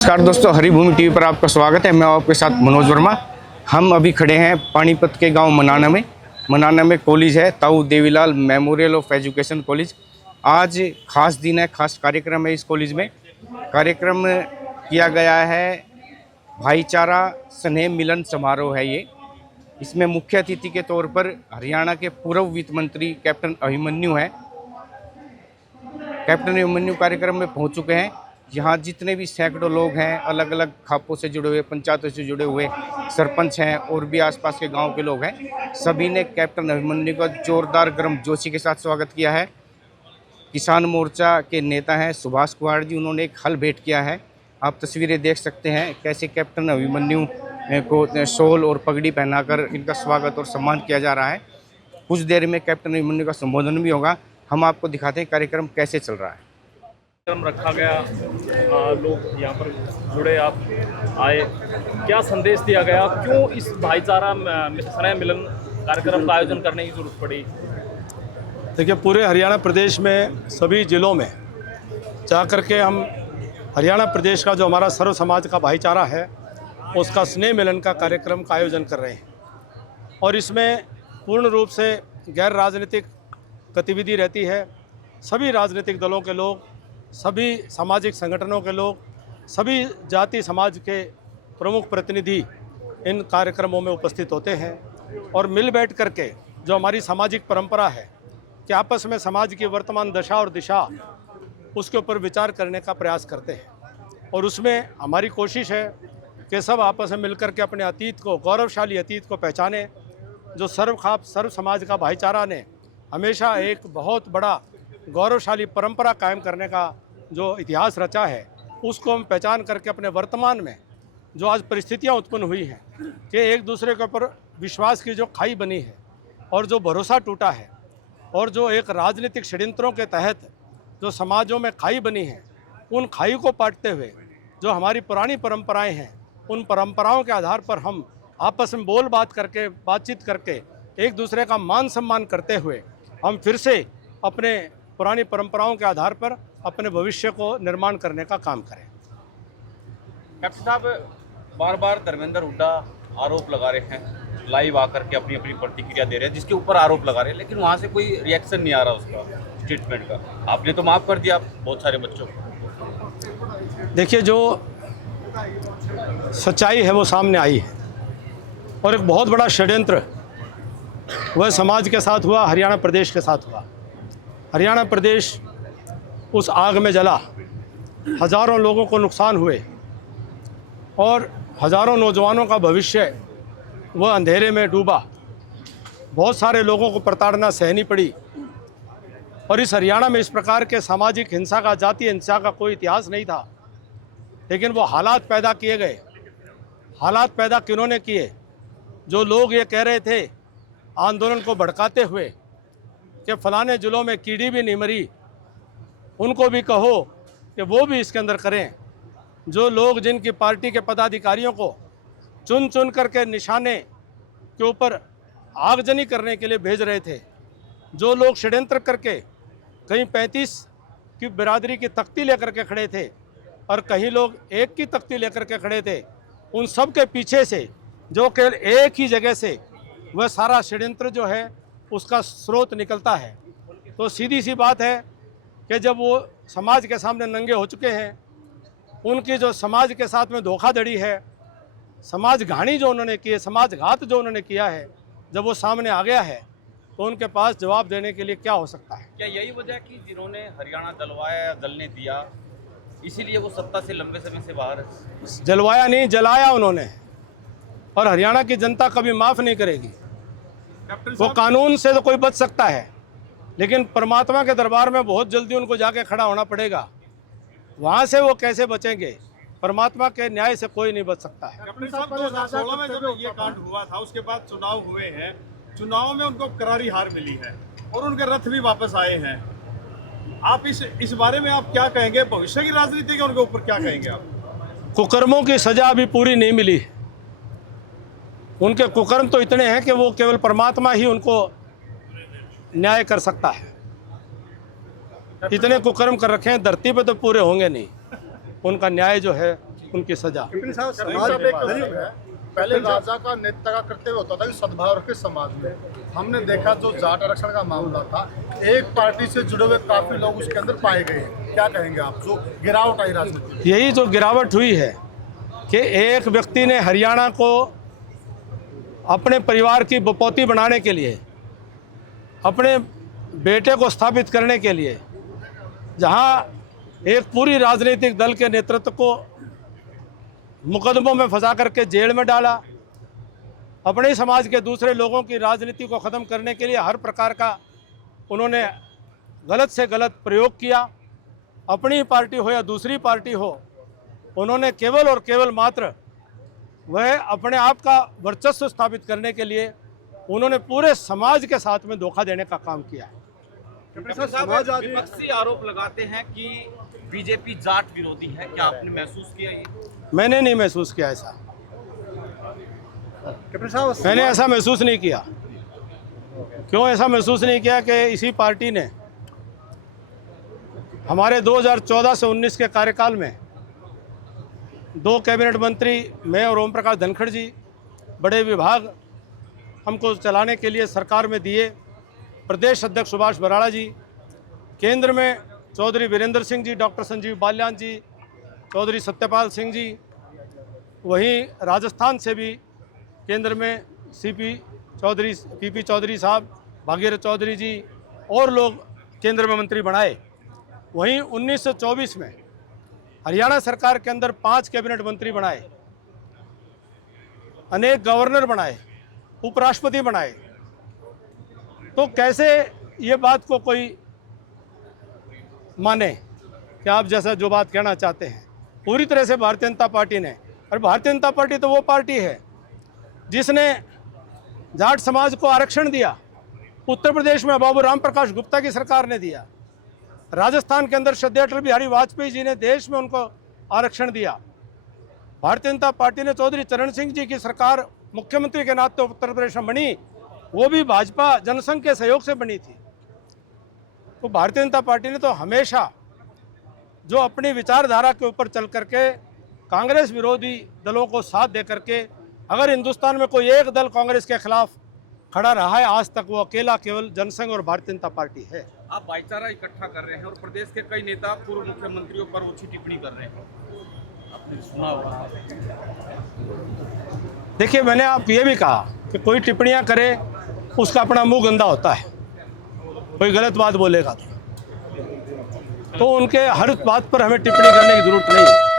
नमस्कार दोस्तों, हरिभूमि टीवी पर आपका स्वागत है। मैं आपके साथ मनोज वर्मा। हम अभी खड़े हैं पानीपत के गांव मनाना में कॉलेज है, ताऊ Devilal memorial of education college. आज खास दिन है, खास कार्यक्रम है। इस कॉलेज में कार्यक्रम किया गया है, भाईचारा स्नेह मिलन समारोह है ये। इसमें मुख्य अतिथि के तौर पर हरियाणा के पूर्व वित्त मंत्री कैप्टन अभिमन्यु हैं। कैप्टन अभिमन्यु कार्यक्रम में पहुंच चुके हैं। यहाँ जितने भी सैकड़ों लोग हैं, अलग अलग खापों से जुड़े हुए, पंचायतों से जुड़े हुए सरपंच हैं और भी आसपास के गांव के लोग हैं, सभी ने कैप्टन अभिमन्यु का जोरदार गर्मजोशी के साथ स्वागत किया है। किसान मोर्चा के नेता हैं सुभाष कुमार जी, उन्होंने एक हल भेंट किया है। आप तस्वीरें देख सकते हैं कैसे कैप्टन अभिमन्यु को शॉल और पगड़ी पहनाकर इनका स्वागत और सम्मान किया जा रहा है। कुछ देर में कैप्टन अभिमन्यु का संबोधन भी होगा। हम आपको दिखाते हैं कार्यक्रम कैसे चल रहा है। कार्यक्रम रखा गया, लोग यहाँ पर जुड़े, आप आए, क्या संदेश दिया गया, क्यों इस भाईचारा स्नेह मिलन कार्यक्रम का आयोजन करने की जरूरत पड़ी? देखिए, पूरे हरियाणा प्रदेश में सभी ज़िलों में जा कर के हम हरियाणा प्रदेश का जो हमारा सर्व समाज का भाईचारा है उसका स्नेह मिलन का कार्यक्रम का आयोजन कर रहे हैं। और इसमें पूर्ण रूप से गैर राजनीतिक गतिविधि रहती है। सभी राजनीतिक दलों के लोग, सभी सामाजिक संगठनों के लोग, सभी जाति समाज के प्रमुख प्रतिनिधि इन कार्यक्रमों में उपस्थित होते हैं और मिल बैठ करके जो हमारी सामाजिक परंपरा है कि आपस में समाज की वर्तमान दशा और दिशा उसके ऊपर विचार करने का प्रयास करते हैं। और उसमें हमारी कोशिश है कि सब आपस में मिलकर के अपने अतीत को, गौरवशाली अतीत को पहचाने। जो सर्व समाज का भाईचारा ने हमेशा एक बहुत बड़ा गौरवशाली परंपरा कायम करने का जो इतिहास रचा है, उसको हम पहचान करके अपने वर्तमान में जो आज परिस्थितियां उत्पन्न हुई हैं कि एक दूसरे के ऊपर विश्वास की जो खाई बनी है और जो भरोसा टूटा है और जो एक राजनीतिक षड्यंत्रों के तहत जो समाजों में खाई बनी है, उन खाई को पाटते हुए जो हमारी पुरानी परंपराएं हैं, उन परंपराओं के आधार पर हम आपस में बातचीत करके एक दूसरे का मान सम्मान करते हुए हम फिर से अपने पुरानी परंपराओं के आधार पर अपने भविष्य को निर्माण करने का काम करें। कैप्टन साहब, बार बार धर्मेंद्र हुड्डा आरोप लगा रहे हैं, लाइव आकर के अपनी प्रतिक्रिया दे रहे हैं, जिसके ऊपर आरोप लगा रहे हैं, लेकिन वहाँ से कोई रिएक्शन नहीं आ रहा उसका स्टेटमेंट का। आपने तो माफ़ कर दिया बहुत सारे बच्चों को। देखिए, जो सच्चाई है वो सामने आई है और एक बहुत बड़ा षड्यंत्र वह समाज के साथ हुआ, हरियाणा प्रदेश के साथ हुआ। हरियाणा प्रदेश उस आग में जला, हज़ारों लोगों को नुकसान हुए और हज़ारों नौजवानों का भविष्य वह अंधेरे में डूबा। बहुत सारे लोगों को प्रताड़ना सहनी पड़ी और इस हरियाणा में इस प्रकार के सामाजिक हिंसा का, जातीय हिंसा का कोई इतिहास नहीं था। लेकिन वो हालात पैदा किए गए। हालात पैदा किन्होंने किए? जो लोग ये कह रहे थे आंदोलन को भड़काते हुए कि फलाने ज़िलों में कीड़ी भी नहीं मरी, उनको भी कहो कि वो भी इसके अंदर करें। जो लोग जिनकी पार्टी के पदाधिकारियों को चुन चुन करके निशाने के ऊपर आगजनी करने के लिए भेज रहे थे, जो लोग षड्यंत्र करके कहीं 35 की बिरादरी की तख्ती लेकर के खड़े थे और कहीं लोग एक की तख्ती लेकर के खड़े थे, उन सब के पीछे से जो केवल एक ही जगह से वह सारा षड्यंत्र जो है उसका स्रोत निकलता है। तो सीधी सी बात है कि जब वो समाज के सामने नंगे हो चुके हैं, उनकी जो समाज के साथ में धोखाधड़ी है, समाज घाणी जो उन्होंने की है, समाजघात जो उन्होंने किया है, जब वो सामने आ गया है तो उनके पास जवाब देने के लिए क्या हो सकता है? क्या यही वजह है कि जिन्होंने हरियाणा दलवाया या दल ने दिया, इसीलिए वो सत्ता से लंबे समय से बाहर है? जलवाया नहीं, जलाया उन्होंने, और हरियाणा की जनता कभी माफ़ नहीं करेगी। वो कानून से तो कोई बच सकता है, लेकिन परमात्मा के दरबार में बहुत जल्दी उनको जाके खड़ा होना पड़ेगा। वहाँ से वो कैसे बचेंगे? परमात्मा के न्याय से कोई नहीं बच सकता है। कैप्टन साहब, 2016 में जब ये कांड हुआ था, उसके बाद चुनाव हुए हैं, चुनाव में उनको करारी हार मिली है और उनके रथ भी वापस आए हैं। आप इस बारे में आप क्या कहेंगे? भविष्य की राजनीति के उनके ऊपर क्या कहेंगे आप? कुकर्मों की सजा अभी पूरी नहीं मिली। उनके कुकर्म तो इतने हैं कि वो केवल परमात्मा ही उनको न्याय कर सकता है। इतने कुकर्म कर रखे हैं, धरती पे तो पूरे होंगे नहीं। उनका न्याय जो है उनकी सजा। विपिन साहब, समाज में एक गरीब है, पहले राजा का नेता का कर्तव्य होता था कि सद्भाव रखे समाज में। हमने देखा जो जाट आरक्षण का मामला था, एक पार्टी से जुड़े हुए काफी लोग उसके अंदर पाए गए हैं। क्या कहेंगे आप, जो गिरावट आई राजनीति में? यही जो गिरावट हुई है कि एक व्यक्ति ने हरियाणा को अपने परिवार की बपौती बनाने के लिए, अपने बेटे को स्थापित करने के लिए, जहां एक पूरी राजनीतिक दल के नेतृत्व को मुकदमों में फंसा करके जेल में डाला, अपने ही समाज के दूसरे लोगों की राजनीति को ख़त्म करने के लिए हर प्रकार का उन्होंने गलत से गलत प्रयोग किया। अपनी पार्टी हो या दूसरी पार्टी हो, उन्होंने केवल और केवल मात्र वह अपने आप का वर्चस्व स्थापित करने के लिए उन्होंने पूरे समाज के साथ में धोखा देने का काम किया। विपक्षी आरोप लगाते हैं कि बीजेपी जाट विरोधी है, क्या आपने महसूस किया ये? मैंने नहीं महसूस किया ऐसा, मैंने ऐसा महसूस नहीं किया। क्यों ऐसा महसूस नहीं किया कि इसी पार्टी ने हमारे 2014 से 19 के कार्यकाल में 2 कैबिनेट मंत्री, मैं और ओम प्रकाश धनखड़ जी, बड़े विभाग हमको चलाने के लिए सरकार में दिए। प्रदेश अध्यक्ष सुभाष बराड़ा जी, केंद्र में चौधरी वीरेंद्र सिंह जी, डॉक्टर संजीव बाल्यान जी, चौधरी सत्यपाल सिंह जी, वहीं राजस्थान से भी केंद्र में पीपी चौधरी साहब, भागीरथ चौधरी जी और लोग केंद्र में मंत्री बनाए। वहीं 1924 में हरियाणा सरकार के अंदर 5 कैबिनेट मंत्री बनाए, अनेक गवर्नर बनाए, उपराष्ट्रपति बनाए। तो कैसे ये बात को कोई माने कि आप जैसा जो बात कहना चाहते हैं? पूरी तरह से भारतीय जनता पार्टी ने, और भारतीय जनता पार्टी तो वो पार्टी है जिसने जाट समाज को आरक्षण दिया। उत्तर प्रदेश में बाबू राम प्रकाश गुप्ता की सरकार ने दिया, राजस्थान के अंदर श्रद्धेय अटल बिहारी वाजपेयी जी ने देश में उनको आरक्षण दिया। भारतीय जनता पार्टी ने चौधरी चरण सिंह जी की सरकार मुख्यमंत्री के नाते उत्तर प्रदेश में बनी, वो भी भाजपा जनसंघ के सहयोग से बनी थी। तो भारतीय जनता पार्टी ने तो हमेशा जो अपनी विचारधारा के ऊपर चल करके कांग्रेस विरोधी दलों को साथ दे करके, अगर हिंदुस्तान में कोई एक दल कांग्रेस के खिलाफ खड़ा रहा है आज तक, वो अकेला केवल जनसंघ और भारतीय जनता पार्टी है। आप भाईचारा इकट्ठा कर रहे हैं और प्रदेश के कई नेता पूर्व मुख्यमंत्रियों पर ओछी टिप्पणी कर रहे हैं, आपने सुना होगा। देखिए, मैंने आप ये भी कहा कि कोई टिप्पणियां करे उसका अपना मुंह गंदा होता है, कोई गलत बात बोलेगा तो उनके हर बात पर हमें टिप्पणी करने की जरूरत नहीं है।